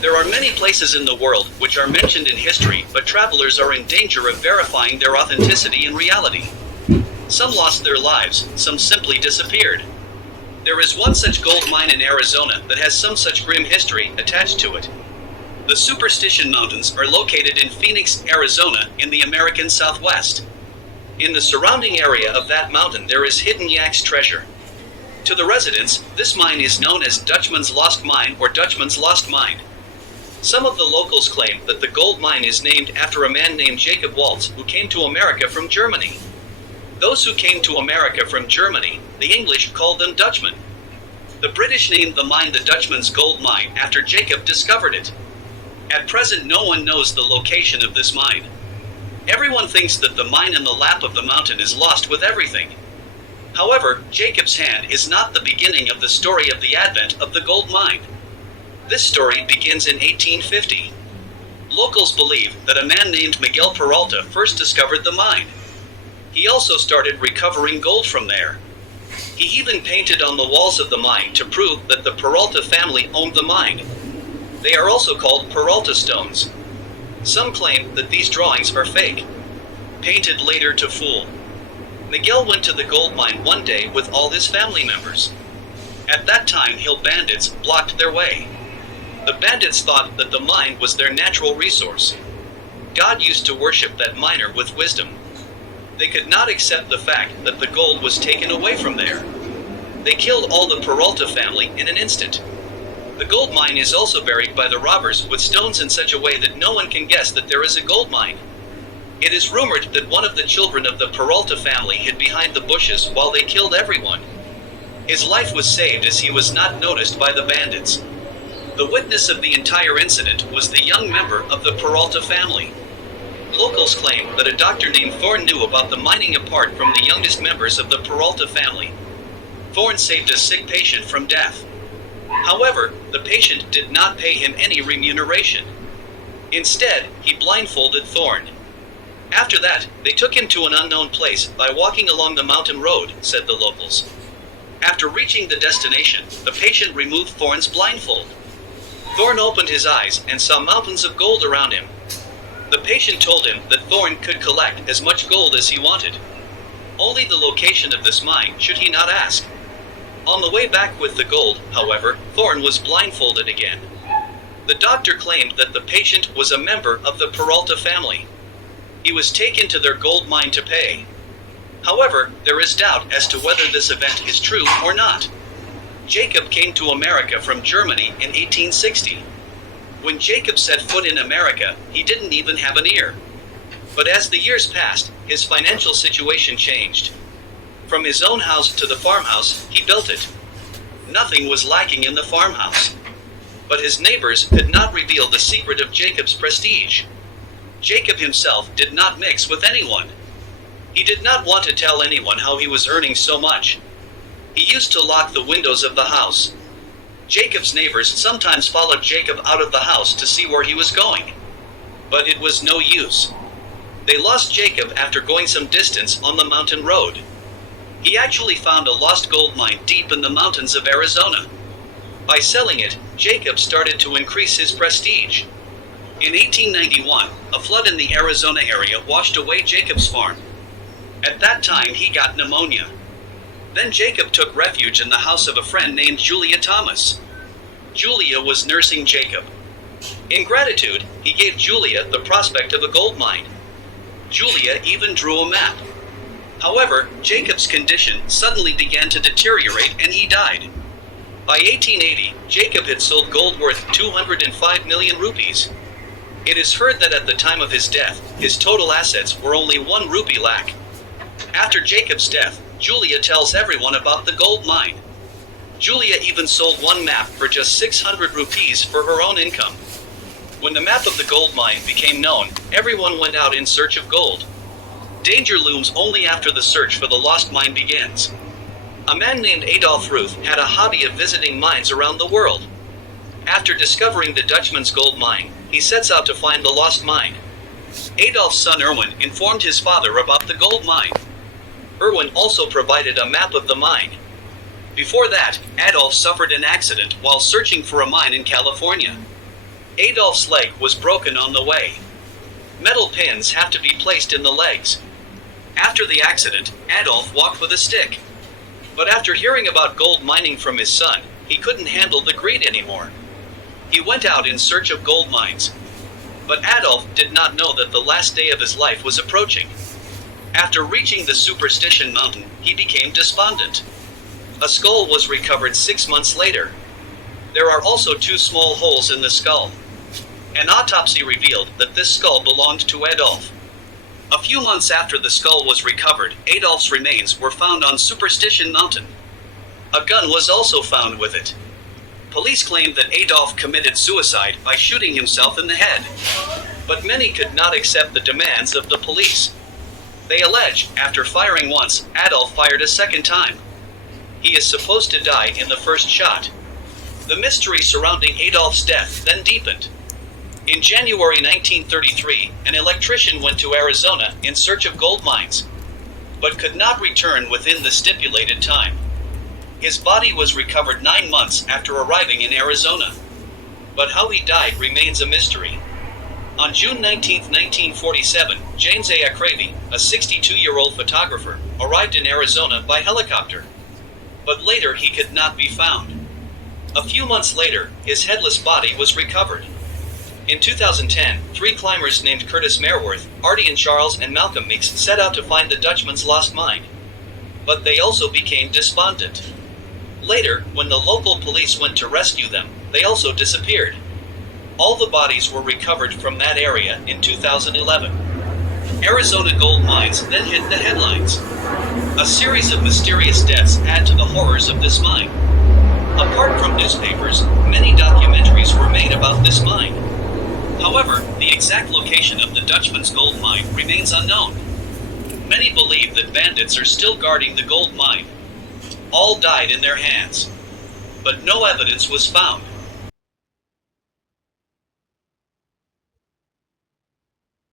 There are many places in the world which are mentioned in history, but travelers are in danger of verifying their authenticity in reality. Some lost their lives, some simply disappeared. There is one such gold mine in Arizona that has some such grim history attached to it. The Superstition Mountains are located in Phoenix, Arizona, in the American Southwest. In the surrounding area of that mountain there is hidden Yak's treasure. To the residents, this mine is known as Dutchman's Lost Mine or Dutchman's Lost Mine. Some of the locals claim that the gold mine is named after a man named Jacob Waltz who came to America from Germany. Those who came to America from Germany, the English called them Dutchmen. The British named the mine the Dutchman's Gold Mine after Jacob discovered it. At present no one knows the location of this mine. Everyone thinks that the mine in the lap of the mountain is lost with everything. However, Jacob's hand is not the beginning of the story of the advent of the gold mine. This story begins in 1850. Locals believe that a man named Miguel Peralta first discovered the mine. He also started recovering gold from there. He even painted on the walls of the mine to prove that the Peralta family owned the mine. They are also called Peralta stones. Some claim that these drawings are fake, painted later to fool. Miguel went to the gold mine one day with all his family members. At that time, hill bandits blocked their way. The bandits thought that the mine was their natural resource. God used to worship that miner with wisdom. They could not accept the fact that the gold was taken away from there. They killed all the Peralta family in an instant. The gold mine is also buried by the robbers with stones in such a way that no one can guess that there is a gold mine. It is rumored that one of the children of the Peralta family hid behind the bushes while they killed everyone. His life was saved as he was not noticed by the bandits. The witness of the entire incident was the young member of the Peralta family. Locals claim that a doctor named Thorne knew about the mining apart from the youngest members of the Peralta family. Thorne saved a sick patient from death. However, the patient did not pay him any remuneration. Instead, he blindfolded Thorne. After that, they took him to an unknown place by walking along the mountain road, said the locals. After reaching the destination, the patient removed Thorne's blindfold. Thorne opened his eyes and saw mountains of gold around him. The patient told him that Thorne could collect as much gold as he wanted. Only the location of this mine should he not ask. On the way back with the gold, however, Thorne was blindfolded again. The doctor claimed that the patient was a member of the Peralta family. He was taken to their gold mine to pay. However, there is doubt as to whether this event is true or not. Jacob came to America from Germany in 1860. When Jacob set foot in America, he didn't even have an ear. But as the years passed, his financial situation changed. From his own house to the farmhouse, he built it. Nothing was lacking in the farmhouse. But his neighbors could not reveal the secret of Jacob's prestige. Jacob himself did not mix with anyone. He did not want to tell anyone how he was earning so much. He used to lock the windows of the house. Jacob's neighbors sometimes followed Jacob out of the house to see where he was going. But it was no use. They lost Jacob after going some distance on the mountain road. He actually found a lost gold mine deep in the mountains of Arizona. By selling it, Jacob started to increase his prestige. In 1891, a flood in the Arizona area washed away Jacob's farm. At that time, he got pneumonia. Then Jacob took refuge in the house of a friend named Julia Thomas. Julia was nursing Jacob. In gratitude, he gave Julia the prospect of a gold mine. Julia even drew a map. However, Jacob's condition suddenly began to deteriorate and he died. By 1880, Jacob had sold gold worth 205 million rupees. It is heard that at the time of his death, his total assets were only 1 rupee lakh. After Jacob's death, Julia tells everyone about the gold mine. Julia even sold one map for just 600 rupees for her own income. When the map of the gold mine became known, everyone went out in search of gold. Danger looms only after the search for the lost mine begins. A man named Adolf Ruth had a hobby of visiting mines around the world. After discovering the Dutchman's gold mine, he sets out to find the lost mine. Adolf's son Erwin informed his father about the gold mine. Erwin also provided a map of the mine. Before that, Adolf suffered an accident while searching for a mine in California. Adolf's leg was broken on the way. Metal pins have to be placed in the legs. After the accident, Adolf walked with a stick. But after hearing about gold mining from his son, he couldn't handle the greed anymore. He went out in search of gold mines. But Adolf did not know that the last day of his life was approaching. After reaching the Superstition Mountain, he became despondent. A skull was recovered 6 months later. There are also 2 small holes in the skull. An autopsy revealed that this skull belonged to Adolf. A few months after the skull was recovered, Adolf's remains were found on Superstition Mountain. A gun was also found with it. Police claimed that Adolf committed suicide by shooting himself in the head. But many could not accept the demands of the police. They allege, after firing once, Adolf fired a second time. He is supposed to die in the first shot. The mystery surrounding Adolf's death then deepened. In January 1933, an electrician went to Arizona in search of gold mines, but could not return within the stipulated time. His body was recovered 9 months after arriving in Arizona. But how he died remains a mystery. On June 19, 1947, James A. Acravi, a 62-year-old photographer, arrived in Arizona by helicopter. But later he could not be found. A few months later, his headless body was recovered. In 2010, 3 climbers named Curtis Merworth, Artie and Charles and Malcolm Meeks set out to find the Dutchman's lost mine. But they also became despondent. Later, when the local police went to rescue them, they also disappeared. All the bodies were recovered from that area in 2011. Arizona gold mines then hit the headlines. A series of mysterious deaths add to the horrors of this mine. Apart from newspapers, many documentaries were made about this mine. However, the exact location of the Dutchman's gold mine remains unknown. Many believe that bandits are still guarding the gold mine. All died in their hands. But no evidence was found.